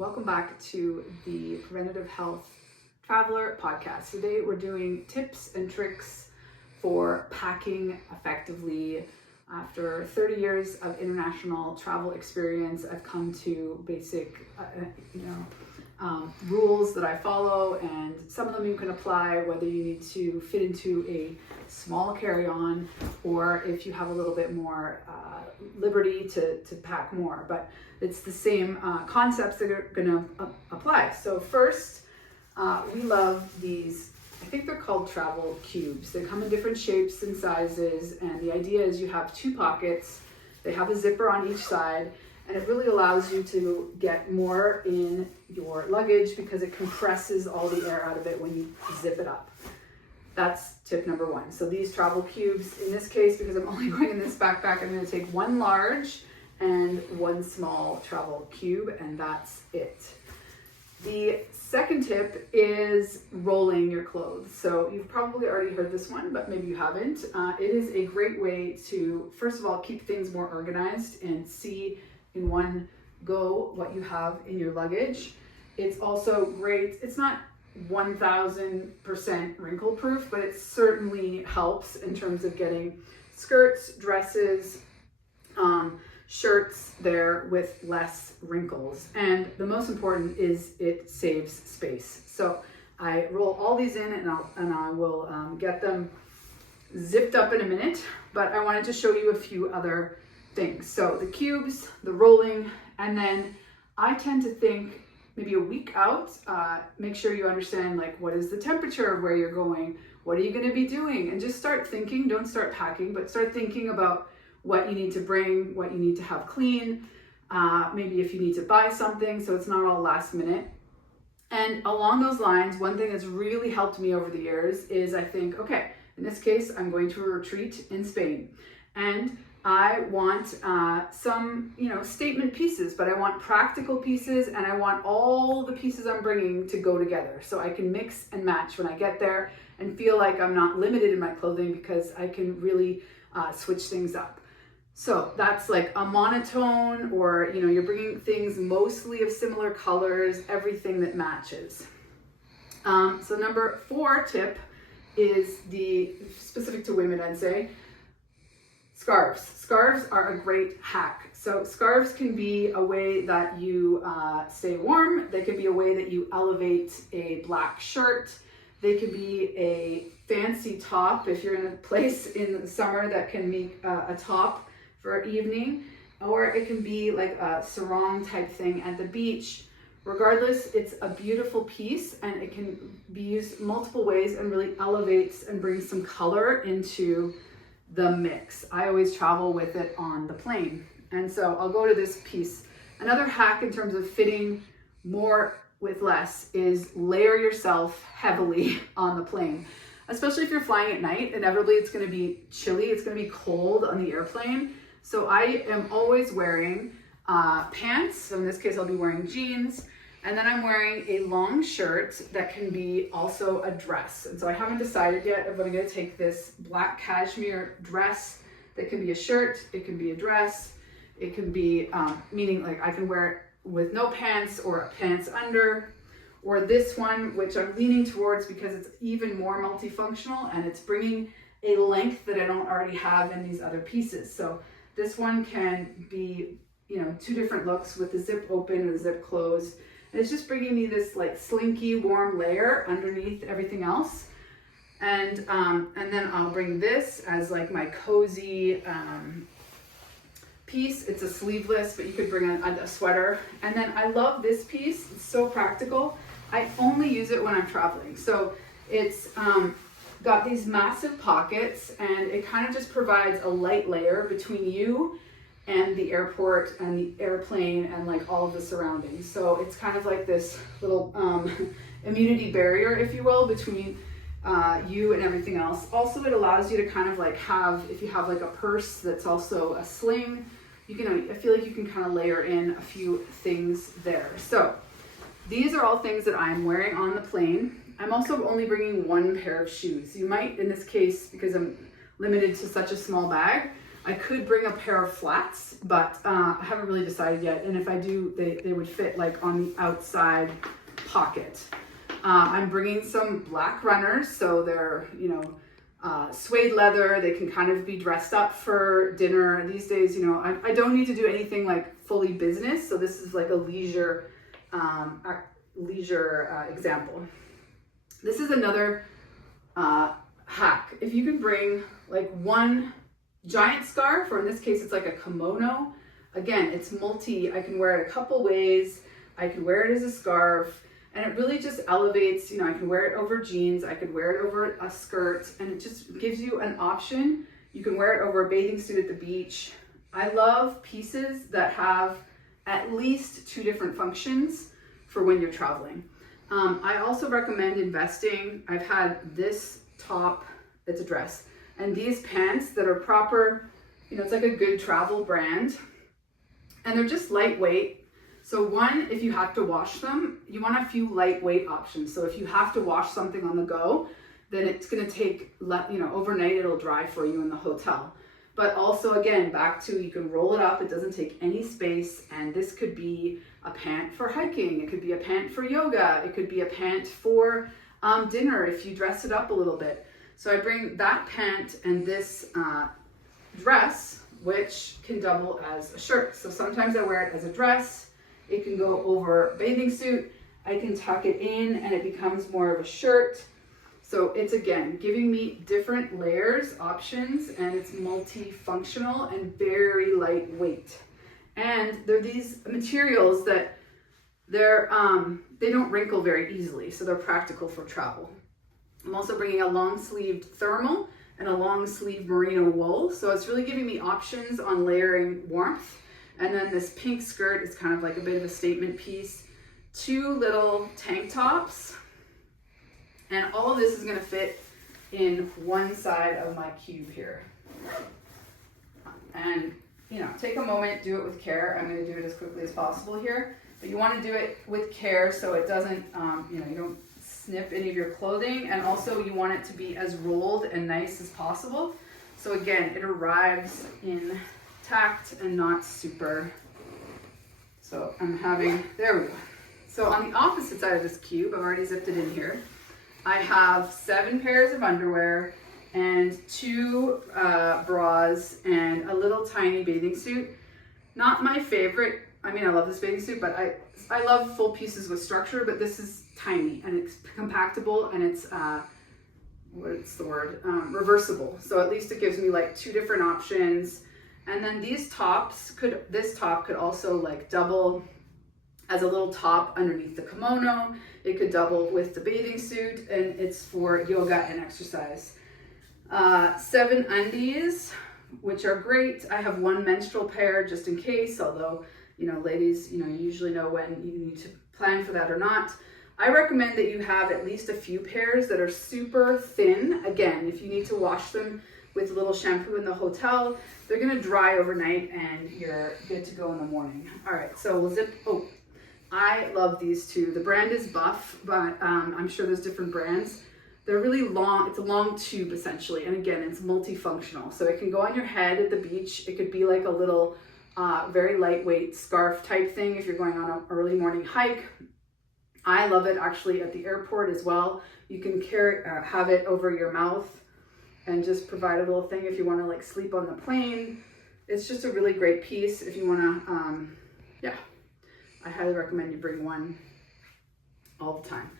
Welcome back to the Preventative Health Traveler podcast. Today we're doing tips and tricks for packing effectively. After 30 years of international travel experience, I've come to basic rules that I follow, and some of them you can apply whether you need to fit into a small carry-on or if you have a little bit more liberty to pack more, but it's the same concepts that are going to apply. So first, we love these, I think they're called travel cubes. They come in different shapes and sizes, and the idea is you have two pockets, they have a zipper on each side, and it really allows you to get more in your luggage because it compresses all the air out of it when you zip it up. That's tip number one. So these travel cubes, in this case, because I'm only going in this backpack, I'm going to take one large and one small travel cube, and that's it. The second tip is rolling your clothes. So you've probably already heard this one, but maybe you haven't. It is a great way to, first of all, keep things more organized and see in one go what you have in your luggage. It's also great. It's not 1000% wrinkle proof, but it certainly helps in terms of getting skirts, dresses, shirts there with less wrinkles. And the most important is it saves space. So I roll all these in and I will get them zipped up in a minute, but I wanted to show you a few other things. So the cubes, the rolling, and then I tend to think maybe a week out, make sure you understand like what is the temperature of where you're going, what are you going to be doing, and just start thinking. Don't start packing, but start thinking about what you need to bring, what you need to have clean, maybe if you need to buy something so it's not all last minute. And along those lines, one thing that's really helped me over the years is I think, okay, in this case, I'm going to a retreat in Spain, and I want some, statement pieces, but I want practical pieces, and I want all the pieces I'm bringing to go together so I can mix and match when I get there and feel like I'm not limited in my clothing because I can really switch things up. So that's like a monotone, or, you're bringing things mostly of similar colors, everything that matches. So number 4 tip is the specific to women, I'd say. Scarves. Scarves are a great hack. So scarves can be a way that you stay warm. They can be a way that you elevate a black shirt. They can be a fancy top if you're in a place in the summer that can make a top for evening, or it can be like a sarong type thing at the beach. Regardless, it's a beautiful piece and it can be used multiple ways and really elevates and brings some color into the mix. I always travel with it on the plane. And so I'll go to this piece. Another hack in terms of fitting more with less is layer yourself heavily on the plane. Especially if you're flying at night, inevitably it's going to be chilly, it's going to be cold on the airplane. So I am always wearing pants. So in this case, I'll be wearing jeans. And then I'm wearing a long shirt that can be also a dress. And so I haven't decided yet if I'm going to take this black cashmere dress that can be a shirt, it can be a dress, it can be, meaning like I can wear it with no pants or pants under, or this one, which I'm leaning towards because it's even more multifunctional and it's bringing a length that I don't already have in these other pieces. So this one can be, 2 different looks with the zip open and the zip closed. And it's just bringing me this like slinky warm layer underneath everything else. And then I'll bring this as like my cozy piece. It's a sleeveless, but you could bring a sweater. And then I love this piece. It's so practical. I only use it when I'm traveling. So it's got these massive pockets, and it kind of just provides a light layer between you and the airport and the airplane and like all of the surroundings. So it's kind of like this little immunity barrier, if you will, between you and everything else. Also, it allows you to kind of like have, if you have like a purse that's also a sling, I feel like you can kind of layer in a few things there. So these are all things that I'm wearing on the plane. I'm also only bringing one pair of shoes. You might, in this case, because I'm limited to such a small bag, I could bring a pair of flats, but I haven't really decided yet. And if I do, they would fit like on the outside pocket. I'm bringing some black runners, so they're, you know, suede leather. They can kind of be dressed up for dinner. These days, you know, I don't need to do anything like fully business. So this is like a leisure example. This is another hack. If you can bring like one giant scarf, or in this case, it's like a kimono. Again, it's multi, I can wear it a couple ways. I can wear it as a scarf, and it really just elevates, you know, I can wear it over jeans, I could wear it over a skirt, and it just gives you an option. You can wear it over a bathing suit at the beach. I love pieces that have at least 2 different functions for when you're traveling. I also recommend investing. I've had this top, it's a dress, and these pants that are proper, you know, it's like a good travel brand, and they're just lightweight. So one, if you have to wash them, you want a few lightweight options. So if you have to wash something on the go, then it's going to take, you know, overnight it'll dry for you in the hotel. But also, again, back to, you can roll it up, it doesn't take any space, and this could be a pant for hiking, it could be a pant for yoga, it could be a pant for dinner if you dress it up a little bit. So I bring that pant and this dress, which can double as a shirt. So sometimes I wear it as a dress, it can go over a bathing suit, I can tuck it in and it becomes more of a shirt. So it's, again, giving me different layers, options, and it's multifunctional and very lightweight. And they're these materials that they don't wrinkle very easily, so they're practical for travel. I'm also bringing a long sleeved thermal and a long sleeve merino wool. So it's really giving me options on layering warmth. And then this pink skirt is kind of like a bit of a statement piece. 2 little tank tops. And all of this is going to fit in one side of my cube here. And, you know, take a moment, do it with care. I'm going to do it as quickly as possible here. But you want to do it with care so it doesn't, you know, you don't snip any of your clothing. And also you want it to be as rolled and nice as possible. So again, it arrives intact and not super. So I'm having, there we go. So on the opposite side of this cube, I've already zipped it in here. I have 7 pairs of underwear and 2 bras and a little tiny bathing suit. Not my favorite. I mean, I love this bathing suit, but I love full pieces with structure, but this is tiny and it's compactable and it's, what's the word? Reversible. So at least it gives me like 2 different options. And then these tops this top could also like double as a little top underneath the kimono. It could double with the bathing suit, and it's for yoga and exercise. 7 undies, which are great. I have 1 menstrual pair just in case, although, you know, ladies, you know, you usually know when you need to plan for that or not. I recommend that you have at least a few pairs that are super thin. Again, if you need to wash them with a little shampoo in the hotel, they're gonna dry overnight and you're good to go in the morning. All right, so we'll zip, oh, I love these 2. The brand is Buff, but I'm sure there's different brands. They're really long, it's a long tube essentially, and again, it's multifunctional. So it can go on your head at the beach. It could be like a little very lightweight scarf type thing if you're going on an early morning hike. I love it actually at the airport as well. You can have it over your mouth and just provide a little thing if you want to like sleep on the plane. It's just a really great piece if you want to, yeah. I highly recommend you bring one all the time.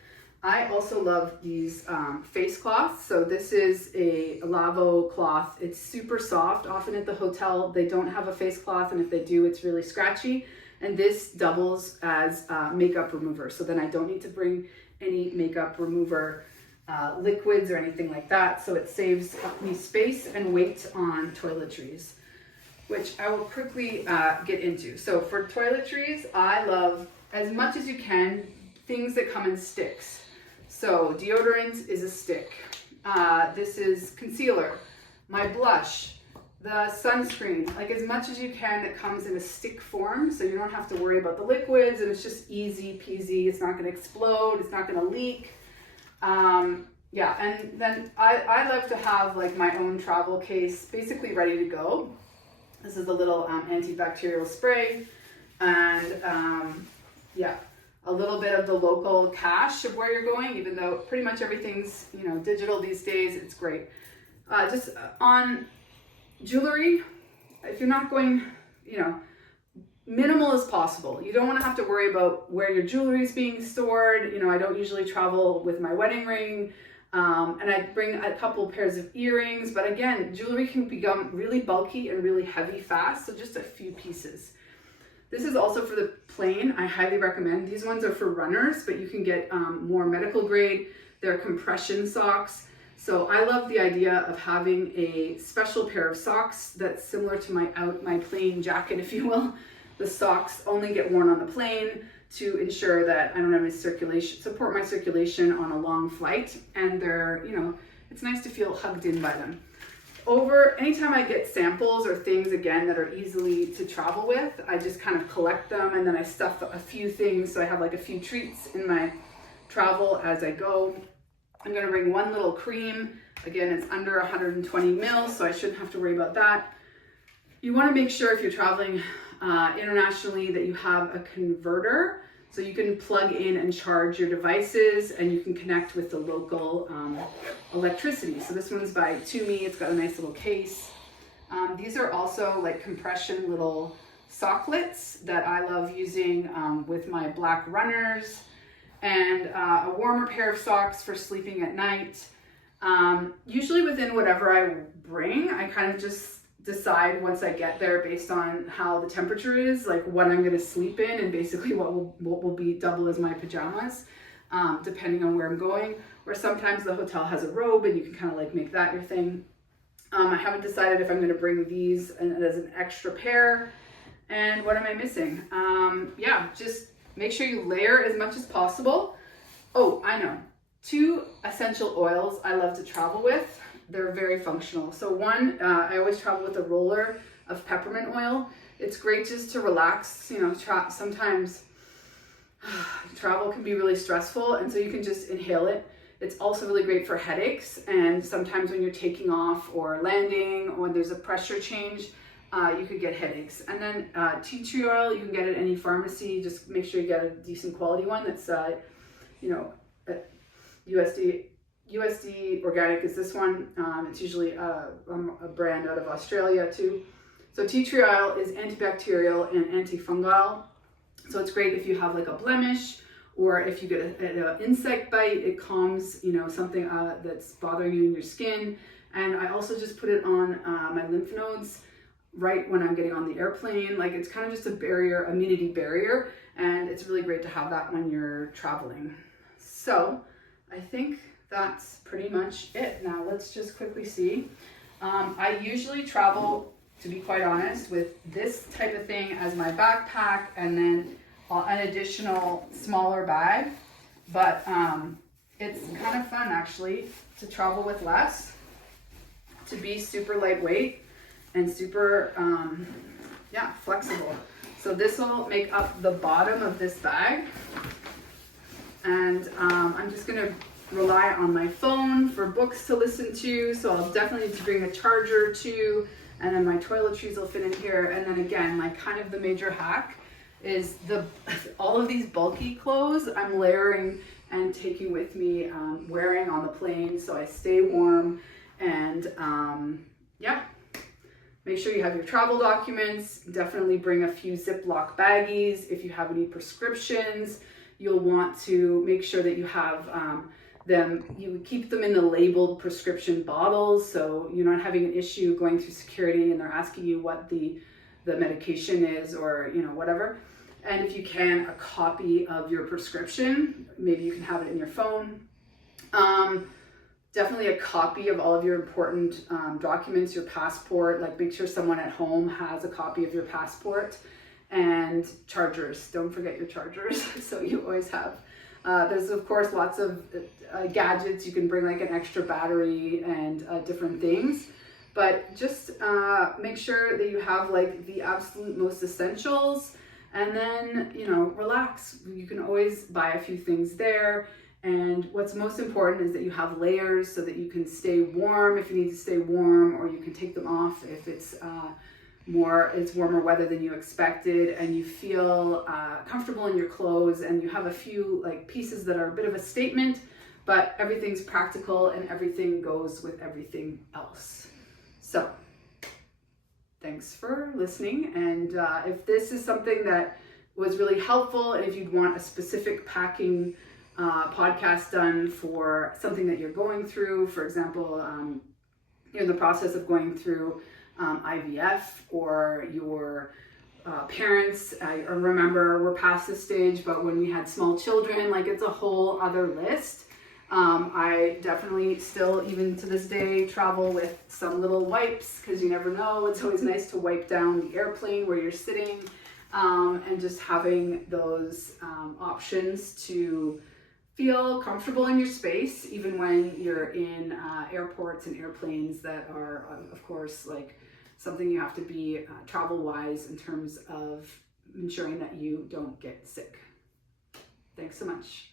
I also love these face cloths. So this is a Lavo cloth. It's super soft. Often at the hotel, they don't have a face cloth, and if they do, it's really scratchy. And this doubles as makeup remover. So then I don't need to bring any makeup remover liquids or anything like that. So it saves me space and weight on toiletries, which I will quickly get into. So for toiletries, I love, as much as you can, things that come in sticks. So deodorant is a stick. This is concealer, my blush, the sunscreen, like as much as you can that comes in a stick form, so you don't have to worry about the liquids, and it's just easy peasy. It's not gonna explode, it's not gonna leak. Yeah, and then I love to have like my own travel case basically ready to go. This is a little antibacterial spray, and yeah, a little bit of the local cache of where you're going, even though pretty much everything's, you know, digital these days. It's great. Just on jewelry, if you're not going, you know, minimal as possible. You don't want to have to worry about where your jewelry is being stored. You know, I don't usually travel with my wedding ring, and I bring a couple pairs of earrings, but again, jewelry can become really bulky and really heavy fast, so just a few pieces. This is also for the plane. I highly recommend. These ones are for runners, but you can get more medical grade. They're compression socks. So I love the idea of having a special pair of socks that's similar to my plane jacket, if you will. The socks only get worn on the plane to ensure that I don't have any support my circulation on a long flight. And they're, you know, it's nice to feel hugged in by them. Anytime I get samples or things, again, that are easily to travel with, I just kind of collect them, and then I stuff a few things. So I have like a few treats in my travel as I go. I'm gonna bring one little cream. Again, it's under 120 mils, so I shouldn't have to worry about that. You wanna make sure if you're traveling internationally that you have a converter, so you can plug in and charge your devices, and you can connect with the local electricity. So this one's by Tumi. It's got a nice little case. These are also like compression little socklets that I love using with my black runners, and a warmer pair of socks for sleeping at night. Usually within whatever I bring, I kind of just decide once I get there based on how the temperature is, like what I'm going to sleep in, and basically what will be double as my pajamas, depending on where I'm going. Or sometimes the hotel has a robe and you can kind of like make that your thing. I haven't decided if I'm going to bring these as an extra pair. And what am I missing? Yeah, just make sure you layer as much as possible. Oh, I know. 2 essential oils I love to travel with. They're very functional. So one, I always travel with a roller of peppermint oil. It's great just to relax. You know, sometimes travel can be really stressful, and so you can just inhale it. It's also really great for headaches, and sometimes when you're taking off or landing, or there's a pressure change, you could get headaches. And then tea tree oil, you can get it at any pharmacy. Just make sure you get a decent quality one that's, you know, USD organic is this one. It's usually a brand out of Australia too. So tea tree oil is antibacterial and antifungal. So it's great if you have like a blemish, or if you get an insect bite, it calms, you know, something that's bothering you in your skin. And I also just put it on my lymph nodes right when I'm getting on the airplane. Like, it's kind of just a barrier, immunity barrier, and it's really great to have that when you're traveling. So I think that's pretty much it. Now let's just quickly see. I usually travel, to be quite honest, with this type of thing as my backpack, and then an additional smaller bag. But it's kind of fun actually to travel with less, to be super lightweight and super yeah, flexible. So this will make up the bottom of this bag, and I'm just gonna rely on my phone for books to listen to, so I'll definitely need to bring a charger too, and then my toiletries will fit in here. And then again, like, kind of the major hack is all of these bulky clothes I'm layering and taking with me, wearing on the plane, so I stay warm. And yeah, make sure you have your travel documents. Definitely bring a few Ziploc baggies. If you have any prescriptions, you'll want to make sure that you have you keep them in the labeled prescription bottles, so you're not having an issue going through security and they're asking you what the medication is, or, you know, whatever. And if you can, a copy of your prescription. Maybe you can have it in your phone. Definitely a copy of all of your important documents, your passport. Like, make sure someone at home has a copy of your passport. And chargers, don't forget your chargers. So you always have. There's of course lots of gadgets. You can bring like an extra battery and different things, but just make sure that you have like the absolute most essentials, and then, you know, relax. You can always buy a few things there. And what's most important is that you have layers so that you can stay warm if you need to stay warm, or you can take them off if it's it's warmer weather than you expected, and you feel comfortable in your clothes, and you have a few like pieces that are a bit of a statement, but everything's practical and everything goes with everything else. So thanks for listening. And if this is something that was really helpful, and if you'd want a specific packing podcast done for something that you're going through, for example, you're in the process of going through IVF, or your parents, I remember we're past this stage, but when we had small children, like it's a whole other list. I definitely still, even to this day, travel with some little wipes, because you never know. It's always nice to wipe down the airplane where you're sitting, and just having those options to feel comfortable in your space, even when you're in airports and airplanes that are, of course, like something you have to be travel-wise in terms of ensuring that you don't get sick. Thanks so much.